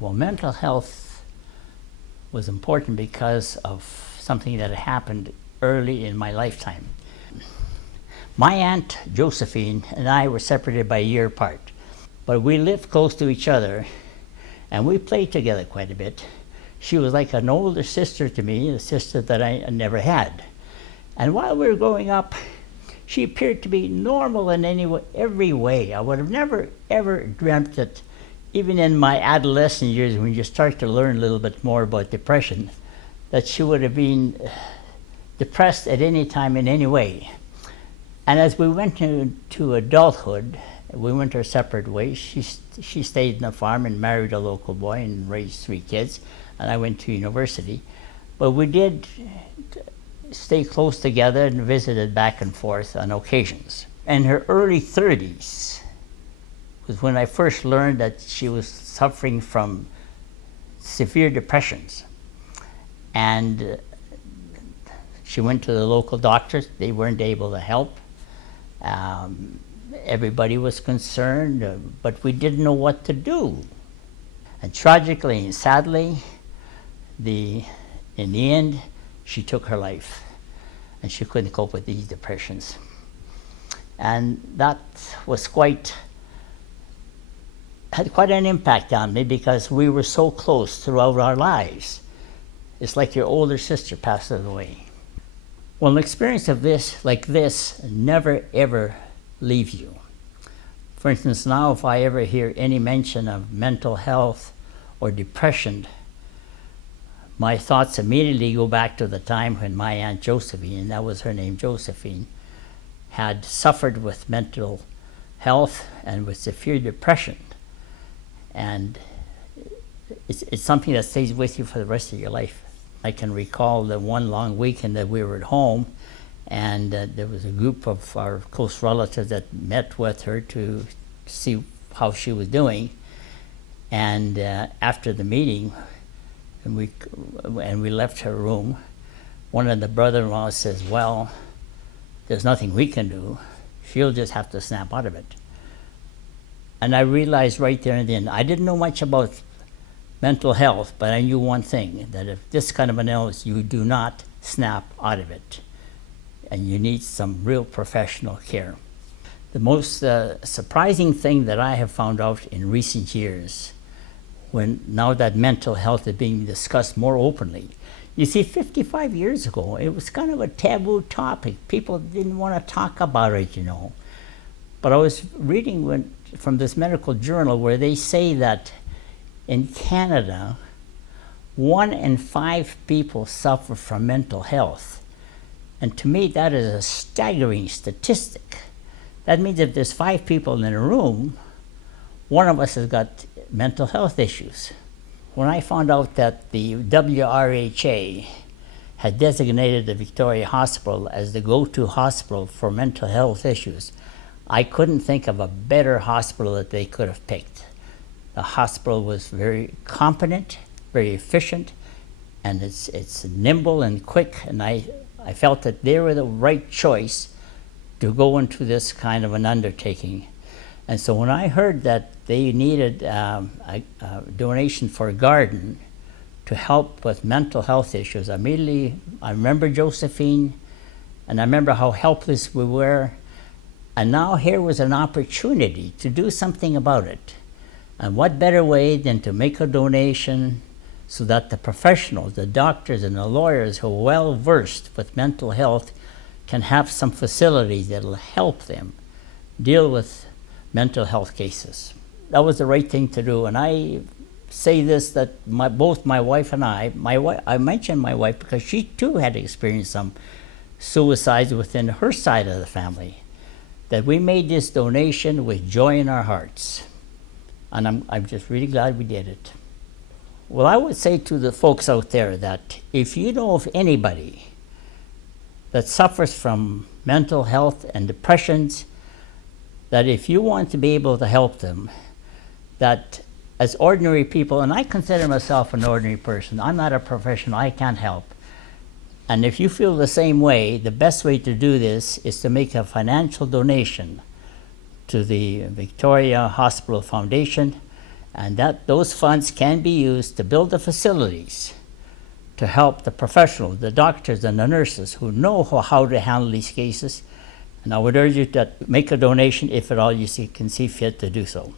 Well, mental health was important because of something that happened early in my lifetime. My Aunt Josephine and I were separated by a year apart, but we lived close to each other and we played together quite a bit. She was like an older sister to me, a sister that I never had. And while we were growing up, she appeared to be normal in every way. I would have never, ever dreamt that even in my adolescent years, when you start to learn a little bit more about depression, that she would have been depressed at any time in any way. And as we went to adulthood, we went our separate ways. She stayed in the farm and married a local boy and raised 3 kids, and I went to university. But we did stay close together and visited back and forth on occasions. In her early 30s was when I first learned that she was suffering from severe depressions. And she went to the local doctors. They weren't able to help. Everybody was concerned, but we didn't know what to do. And tragically and sadly, in the end, she took her life, and she couldn't cope with these depressions. And that was had quite an impact on me because we were so close throughout our lives. It's like your older sister passed away. Well, an experience of like this, never ever leave you. For instance, now if I ever hear any mention of mental health or depression, my thoughts immediately go back to the time when my Aunt Josephine, and that was her name, Josephine, had suffered with mental health and with severe depression. And it's something that stays with you for the rest of your life. I can recall the one long weekend that we were at home, and there was a group of our close relatives that met with her to see how she was doing. And after the meeting, and we left her room, one of the brother-in-law says, "Well, there's nothing we can do. She'll just have to snap out of it." And I realized right there and then, I didn't know much about mental health, but I knew one thing, that if this kind of an illness, you do not snap out of it. And you need some real professional care. The most surprising thing that I have found out in recent years, now that mental health is being discussed more openly. You see, 55 years ago, it was kind of a taboo topic. People didn't want to talk about it, you know. But I was reading from this medical journal where they say that in Canada, 1 in 5 people suffer from mental health. And to me, that is a staggering statistic. That means if there's 5 people in a room, one of us has got mental health issues. When I found out that the WRHA had designated the Victoria Hospital as the go-to hospital for mental health issues, I couldn't think of a better hospital that they could have picked. The hospital was very competent, very efficient, and it's nimble and quick, and I felt that they were the right choice to go into this kind of an undertaking. And so when I heard that they needed a donation for a garden to help with mental health issues, immediately I remember Josephine, and I remember how helpless we were. And now here was an opportunity to do something about it. And what better way than to make a donation so that the professionals, the doctors and the lawyers who are well versed with mental health can have some facilities that will help them deal with mental health cases. That was the right thing to do. And I say this, that both my wife and I mentioned my wife because she too had experienced some suicides within her side of the family, that we made this donation with joy in our hearts. And I'm just really glad we did it. Well, I would say to the folks out there that if you know of anybody that suffers from mental health and depressions, that if you want to be able to help them, that as ordinary people, and I consider myself an ordinary person, I'm not a professional, I can't help. And if you feel the same way, the best way to do this is to make a financial donation to the Victoria Hospital Foundation, And that those funds can be used to build the facilities to help the professionals, the doctors and the nurses who know how to handle these cases. And I would urge you to make a donation if at all you can see fit to do so.